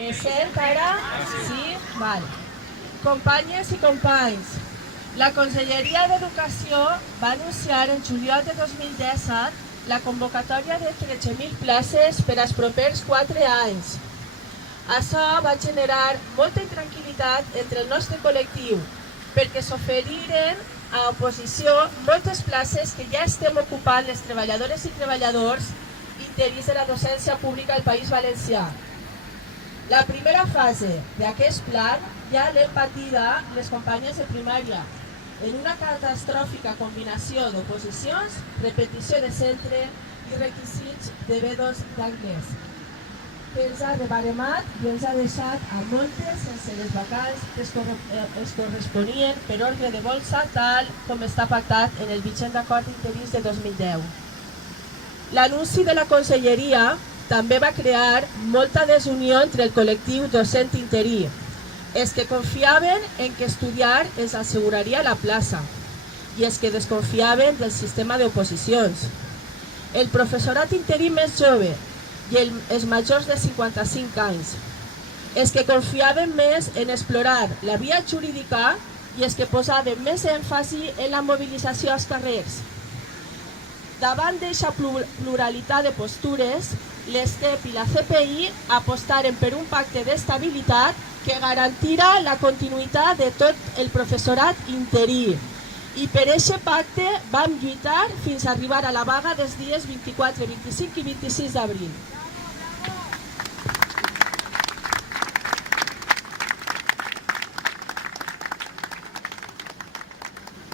És cert ara? Sí? Val. Companyes i companys, la Conselleria d'Educació va anunciar en juliol de 2017 la convocatòria de 13.000 places per als propers 4 anys. Això va generar molta intranquil·litat entre el nostre col·lectiu, perquè s'oferiren a oposició moltes places que ja estem ocupant les treballadores i treballadors interins de la docència pública al País Valencià. La primera fase d'aquest plan ja l'hem patida les companyes de primària, en una catastròfica combinació d'oposicions, repetició de centre i requisits de B2 d'anglès, que ens ha rebaremat i ens ha deixat a moltes sense les vacants que es corresponien per ordre de bolsa tal com està pactat en el vigent d'acord interins de 2010. L'anunci de la Conselleria també va crear molta desunió entre el col·lectiu docent interí. Els que confiaven en que estudiar ens asseguraria la plaça i els que desconfiaven del sistema d'oposicions. El professorat interí més jove i els majors de 55 anys. Els que confiaven més en explorar la via jurídica i els que posaven més èmfasi en la mobilització als carrers. Davant d'aquesta pluralitat de postures, l'ESTEP i la CPI apostaren per un pacte d'estabilitat que garantirà la continuïtat de tot el professorat interí. I per aquest pacte vam lluitar fins a arribar a la vaga dels dies 24, 25 i 26 d'abril.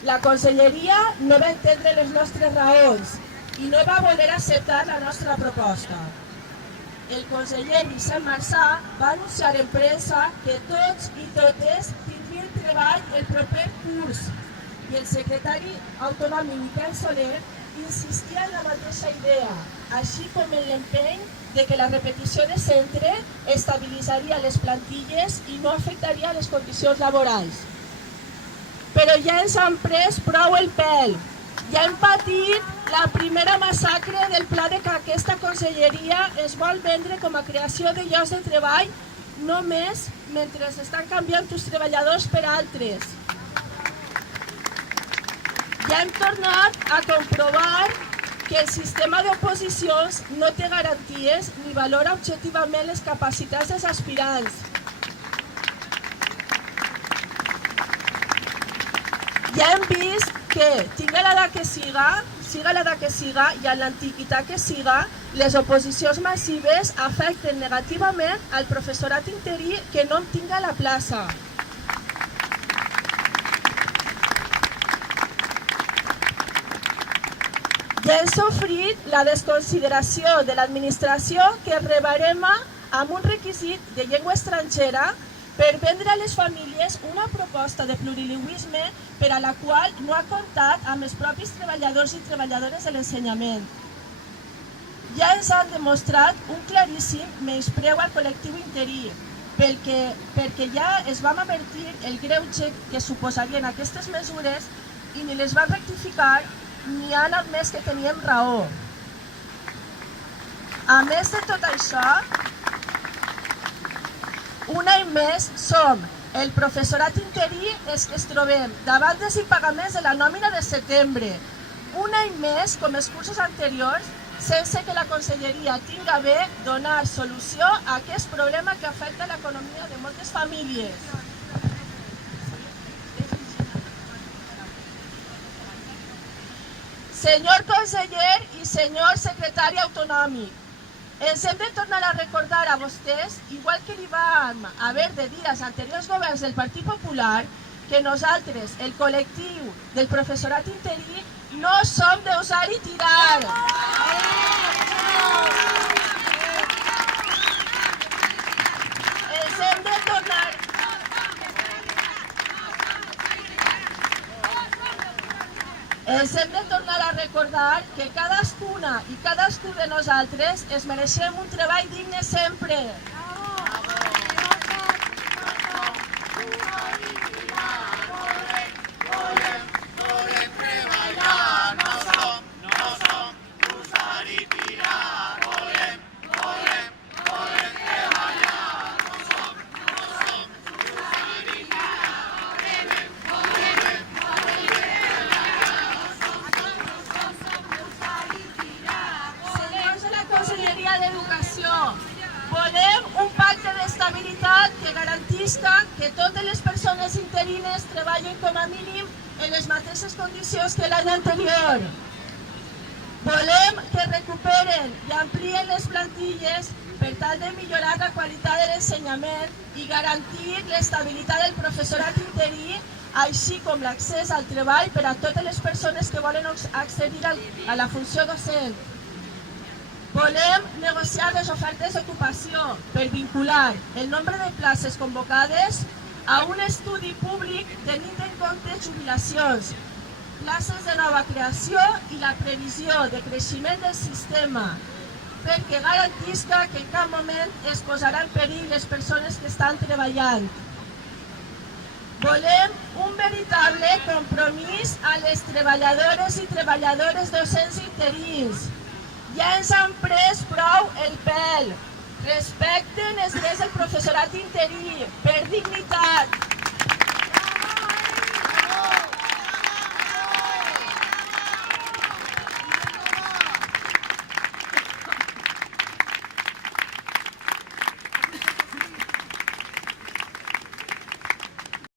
La Conselleria no va entendre les nostres raons i no va voler acceptar la nostra proposta. El conseller Vicent Marsà va anunciar en premsa que tots i totes tindrien treball el proper curs i el secretari autonòmic Miquel Soler insistia en la mateixa idea, així com en l'empeny de que la repetició de centre estabilitzaria les plantilles i no afectaria les condicions laborals. Però ja ens han pres prou el pèl. Ja hem patit la primera massacre del pla de que aquesta conselleria es vol vendre com a creació de llocs de treball només mentre estan canviant els treballadors per altres. Ja hem tornat a comprovar que el sistema d'oposicions no té garanties ni valora objectivament les capacitats dels aspirants. Ja hem vist que, tinga l'edat que siga l'edat que siga i en l'antiguitat que siga, les oposicions massives afecten negativament al professorat interí que no obtinga la plaça. Ja hem sofrit la desconsideració de l'administració que rebarema amb un requisit de llengua estrangera per vendre a les famílies una proposta de plurilingüisme per a la qual no ha comptat amb els propis treballadors i treballadores de l'ensenyament. Ja ens han demostrat un claríssim menyspreu al col·lectiu interí, perquè ja es vam avertir el greuge que suposarien aquestes mesures i ni les van rectificar ni han admès que teníem raó. A més de tot això, un any més som el professorat interí els que es trobem davant dels impagaments de la nòmina de setembre. Un any més, com els cursos anteriors, sense que la Conselleria tinga bé donar solució a aquest problema que afecta l'economia de moltes famílies. Senyor conseller i senyor secretari autonòmic, ens hem de tornar a recordar a vostès, igual que li vam haver de dir als anteriors governs del Partit Popular, que nosaltres, el col·lectiu del professorat interí, no som d'usar i tirar. Ens hem de tornar a recordar que cadascuna i cadascú de nosaltres es mereixem un treball digne sempre. estabilitat que garantisca que totes les persones interines treballen com a mínim en les mateixes condicions que l'any anterior. Volem que recuperen i amplien les plantilles per tal de millorar la qualitat de l'ensenyament i garantir l'estabilitat del professorat interí, així com l'accés al treball per a totes les persones que volen accedir a la funció docent. Volem negociar les ofertes d'ocupació per vincular el nombre de places convocades a un estudi públic tenint en compte jubilacions, places de nova creació i la previsió de creixement del sistema, perquè garantisca que en cap moment es posarà en perill les persones que estan treballant. Volem un veritable compromís a les treballadores i treballadores docents interins. Ja ens han pres prou el pèl. Respecten els drets del professorat interí, per dignitat.